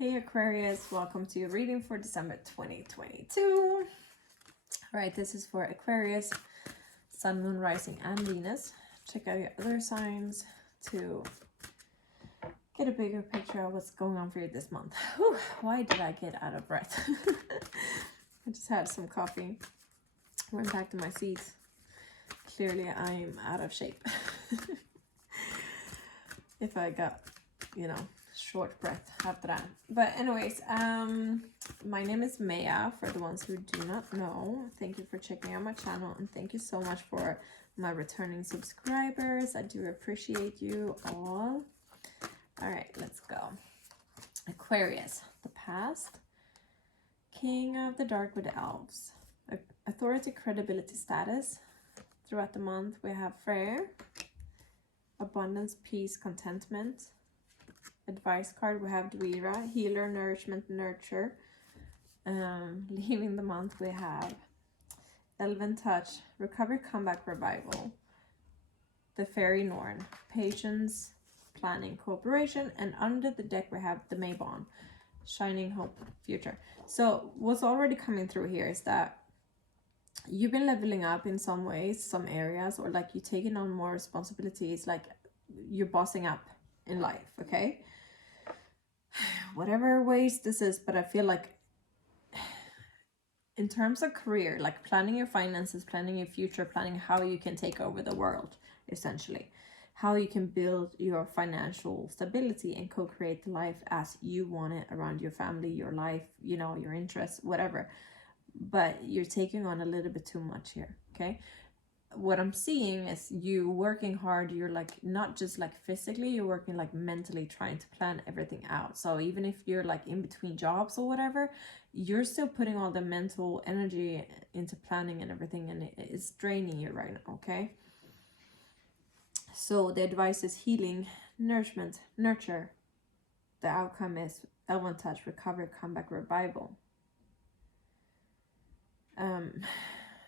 Hey Aquarius, welcome to your reading for December 2022. Alright, this is for Aquarius, Sun, Moon, Rising, and Venus. Check out your other signs to get a bigger picture of what's going on for you this month. Whew, why did I get out of breath? I just had some coffee, went back to my seat. Clearly I'm out of shape. If I got, short breath after that. But anyways, my name is Mejah, for the ones who do not know. Thank you for checking out my channel, and thank you so much for my returning subscribers. I do appreciate you all. All right, let's go. Aquarius, the past. King of the Dark with the Elves. Authority, credibility, status. Throughout the month we have Prayer, abundance, peace, contentment. Advice card, we have Dwira, healer, nourishment, nurture. Leaving the month we have Elven touch, recovery, comeback, revival. The fairy Norn, patience, planning, cooperation. And under the deck we have the Mejah, shining hope, future. So what's already coming through here is that you've been leveling up in some ways, some areas, or like you're taking on more responsibilities, like you're bossing up in life, okay? Whatever ways this is, but I feel like in terms of career, like planning your finances, planning your future, planning how you can take over the world, essentially, how you can build your financial stability and co-create the life as you want it around your family, your life, your interests, whatever. But you're taking on a little bit too much here, okay? What I'm seeing is you working hard. You're like not just like physically, you're working like mentally, trying to plan everything out. So even if you're like in between jobs or whatever, you're still putting all the mental energy into planning and everything, and it's draining you right now, okay? So the advice is healing, nourishment, nurture. The outcome is Elven touch, recovery, comeback, revival.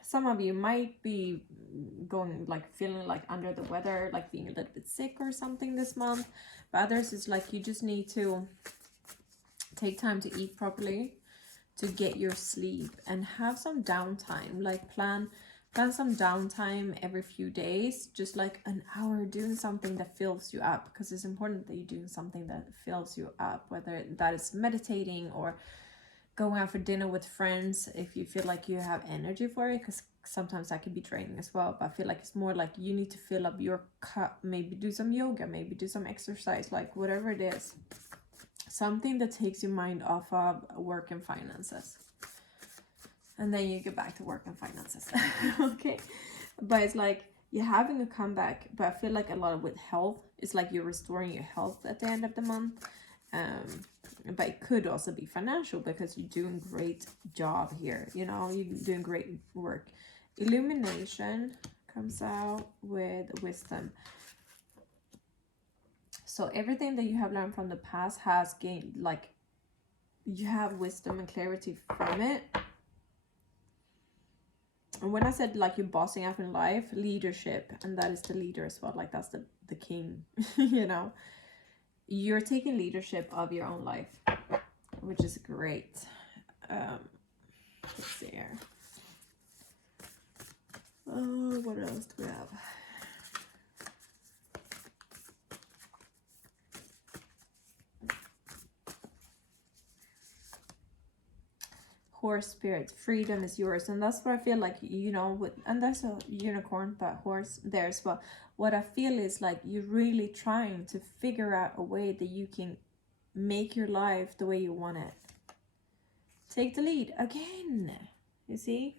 Some of you might be going like feeling like under the weather, like being a little bit sick or something this month. But others is like you just need to take time to eat properly, to get your sleep, and have some downtime. Like plan some downtime every few days, just like an hour, doing something that fills you up, because it's important that you're doing something that fills you up, whether that is meditating or going out for dinner with friends if you feel like you have energy for it, because sometimes that can be draining as well. But I feel like it's more like you need to fill up your cup, maybe do some yoga, maybe do some exercise, like whatever it is, something that takes your mind off of work and finances, and then you get back to work and finances. Okay, but it's like you're having a comeback, but I feel like a lot of with health, it's like you're restoring your health at the end of the month. But it could also be financial, because you're doing great job here, you're doing great work. Illumination comes out with wisdom. So everything that you have learned from the past has gained, like you have wisdom and clarity from it. And when I said like you're bossing up in life, leadership, and that is the leader as well, like that's the king. You're taking leadership of your own life, which is great. Let's see here. Oh, what else do we have? Horse spirit, freedom is yours. And that's what I feel like, and there's a unicorn, but horse there as well. What I feel is like you're really trying to figure out a way that you can make your life the way you want it. Take the lead again, you see?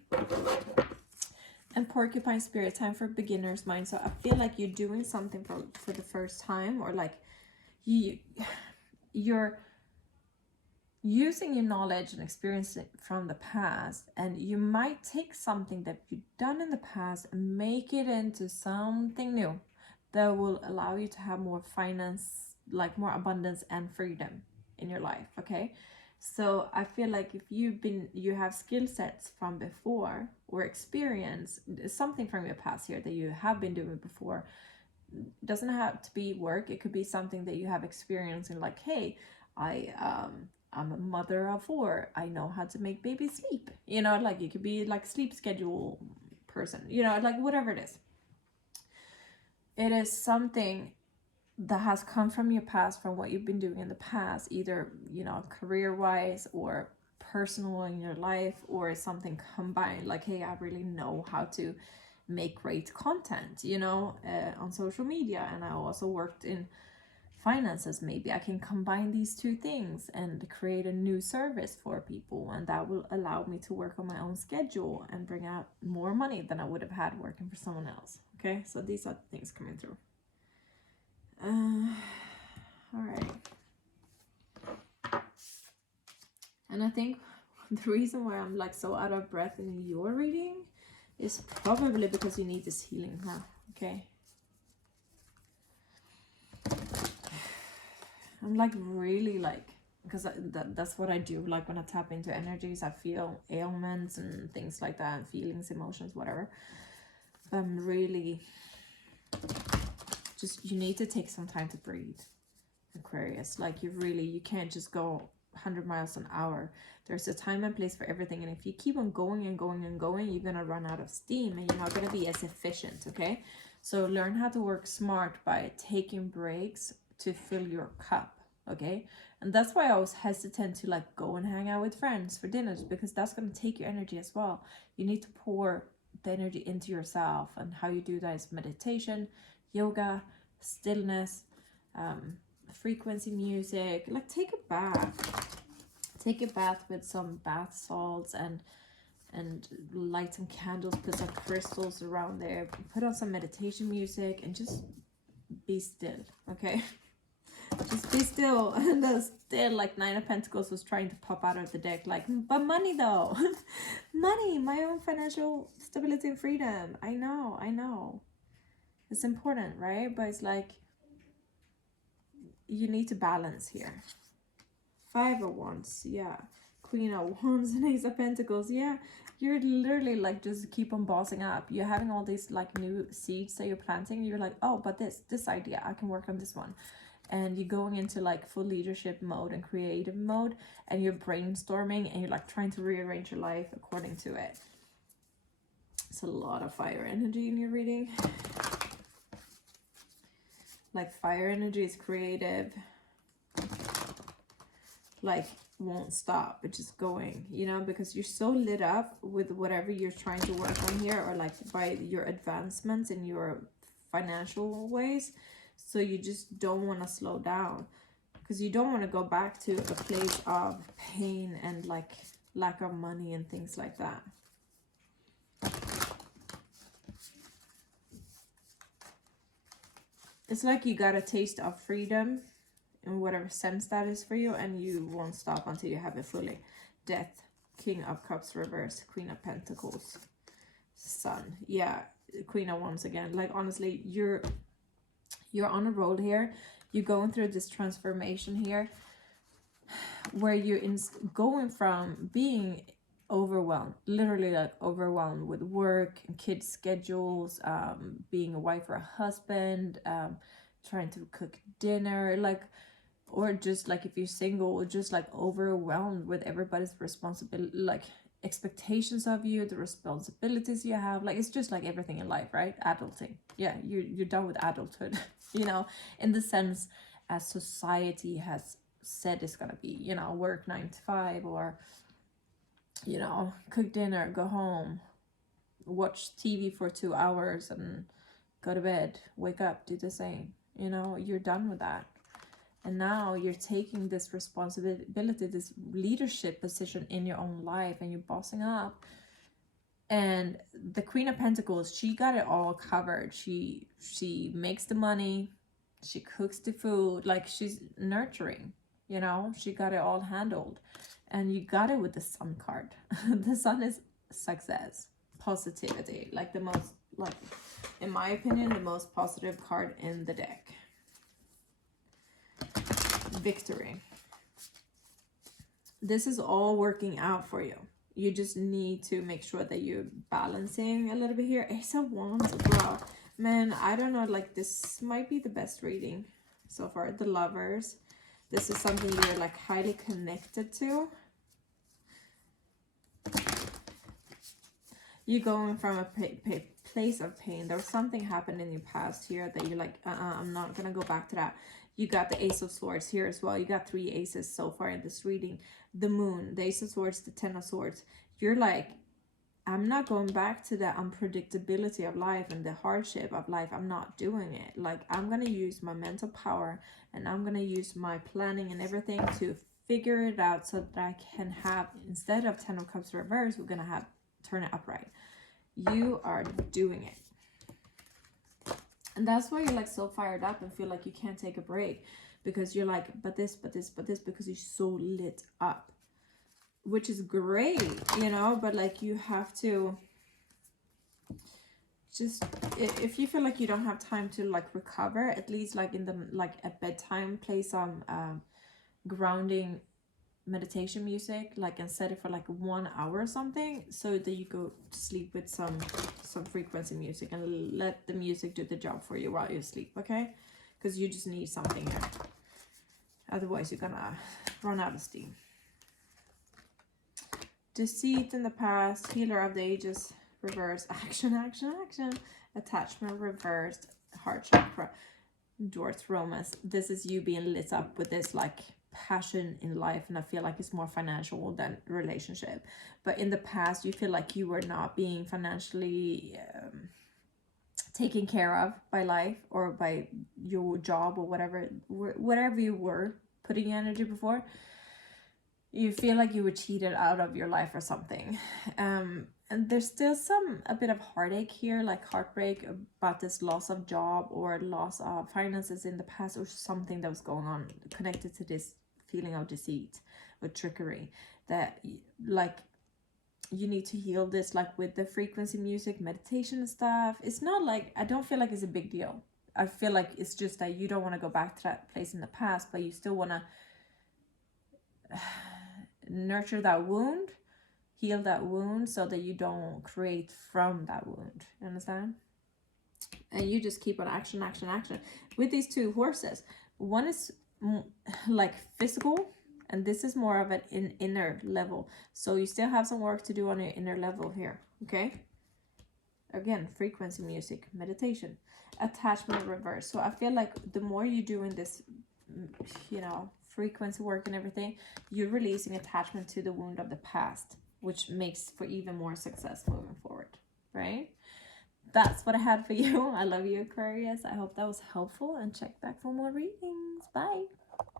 And porcupine spirit, time for beginner's mind. So I feel like you're doing something for the first time, or like you're using your knowledge and experience from the past, and you might take something that you've done in the past and make it into something new that will allow you to have more finance, like more abundance and freedom in your life, okay? So I feel like if you have skill sets from before, or experience something from your past here that you have been doing before. It doesn't have to be work, it could be something that you have experience in, like, hey, I'm a mother of 4. I know how to make baby sleep. You know, like you could be like sleep schedule person, you know, like whatever it is. It is something that has come from your past, from what you've been doing in the past, either, you know, career wise or personal in your life, or something combined. Like, hey, I really know how to make great content, you know, on social media, and I also worked in finances. Maybe I can combine these two things and create a new service for people, and that will allow me to work on my own schedule and bring out more money than I would have had working for someone else. Okay, so these are the things coming through. All right. And I think the reason why I'm like so out of breath in your reading is probably because you need this healing now. Okay. I'm like really like, because that's what I do. Like when I tap into energies, I feel ailments and things like that, feelings, emotions, whatever. But I'm really just, you need to take some time to breathe, Aquarius. Like you can't just go 100 miles an hour. There's a time and place for everything, and if you keep on going and going and going, you're gonna run out of steam and you're not gonna be as efficient. Okay, so learn how to work smart by taking breaks to fill your cup. Okay, and that's why I was hesitant to like go and hang out with friends for dinners, because that's gonna take your energy as well. You need to pour the energy into yourself, and how you do that is meditation, yoga, stillness, frequency music. Like take a bath with some bath salts, and light some candles, put some crystals around there, put on some meditation music, and just be still. Okay, just be still. And still, like 9 of Pentacles was trying to pop out of the deck, like, but money though. Money, my own financial stability and freedom. I know it's important, right? But it's like you need to balance here. 5 of Wands, yeah. Queen of Wands and Ace of Pentacles, yeah. You're literally like just keep on bossing up. You're having all these like new seeds that you're planting. You're like, oh, but this idea, I can work on this one. And you're going into like full leadership mode and creative mode, and you're brainstorming, and you're like trying to rearrange your life according to it. It's a lot of fire energy in your reading. Like fire energy is creative, like won't stop, it's just going, you know, because you're so lit up with whatever you're trying to work on here, or like by your advancements in your financial ways. So you just don't want to slow down, because you don't want to go back to a place of pain and like lack of money and things like that. It's like you got a taste of freedom in whatever sense that is for you, and you won't stop until you have it fully. Death, King of Cups reverse, Queen of Pentacles, Sun, yeah, Queen of Wands again. Like honestly, you're on a roll here. You're going through this transformation here, where you're going from being overwhelmed, literally like overwhelmed with work and kids schedules, being a wife or a husband, trying to cook dinner, like, or just like if you're single, just like overwhelmed with everybody's responsibility, like expectations of you, the responsibilities you have. Like it's just like everything in life, right? Adulting, yeah, you're done with adulthood. You know, in the sense as society has said it's gonna be, you know, work 9 to 5, or you know, cook dinner, go home, watch TV for 2 hours and go to bed, wake up, do the same. You know, you're done with that. And now you're taking this responsibility, this leadership position in your own life, and you're bossing up. And the Queen of Pentacles, she got it all covered. She makes the money, she cooks the food, like she's nurturing, you know, she got it all handled. And you got it with the Sun card. The Sun is success, positivity, like the most, like in my opinion, the most positive card in the deck. Victory. This is all working out for you. You just need to make sure that you're balancing a little bit here. Ace of Wands, bro. Man, I don't know, like this might be the best reading so far. The Lovers, This is something you're like highly connected to. You're going from a place of pain. There was something happened in your past here that you're like, I'm not gonna go back to that. You got the Ace of Swords here as well. You got 3 aces so far in this reading. The Moon, the Ace of Swords, the Ten of Swords. You're like, I'm not going back to the unpredictability of life and the hardship of life. I'm not doing it. Like, I'm going to use my mental power and I'm going to use my planning and everything to figure it out so that I can have, instead of 10 of Cups reverse, we're going to have turn it upright. You are doing it. And that's why you're like so fired up and feel like you can't take a break, because you're like, but this, because you're so lit up. Which is great, you know, but like you have to just, if you feel like you don't have time to like recover, at least like in the, like at bedtime, play some grounding meditation music, like, and set it for like 1 hour or something, so that you go to sleep with some frequency music, and let the music do the job for you while you sleep, okay? Because you just need something here. Otherwise you're gonna run out of steam. Deceit in the past, Healer of the Ages, reversed, action, attachment reversed, heart chakra, Dwarf's romance. This is you being lit up with this like passion in life, and I feel like it's more financial than relationship. But in the past, you feel like you were not being financially taken care of by life or by your job or whatever you were putting your energy before. You feel like you were cheated out of your life or something. And there's still a bit of heartache here, like heartbreak about this loss of job or loss of finances in the past, or something that was going on connected to this feeling of deceit or trickery, that like you need to heal this, like with the frequency music, meditation and stuff. It's not like, I don't feel like it's a big deal. I feel like it's just that you don't want to go back to that place in the past, but you still want to nurture that wound, heal that wound, so that you don't create from that wound. You understand? And you just keep on action with these two horses. One is like physical, and this is more of an inner level, so you still have some work to do on your inner level here, okay? Again, frequency music, meditation, attachment reverse. So I feel like the more you're doing this, you know, frequency work and everything, you're releasing attachment to the wound of the past, which makes for even more success moving forward, right? That's what I had for you. I love you, Aquarius. I hope that was helpful, and check back for more readings. Bye.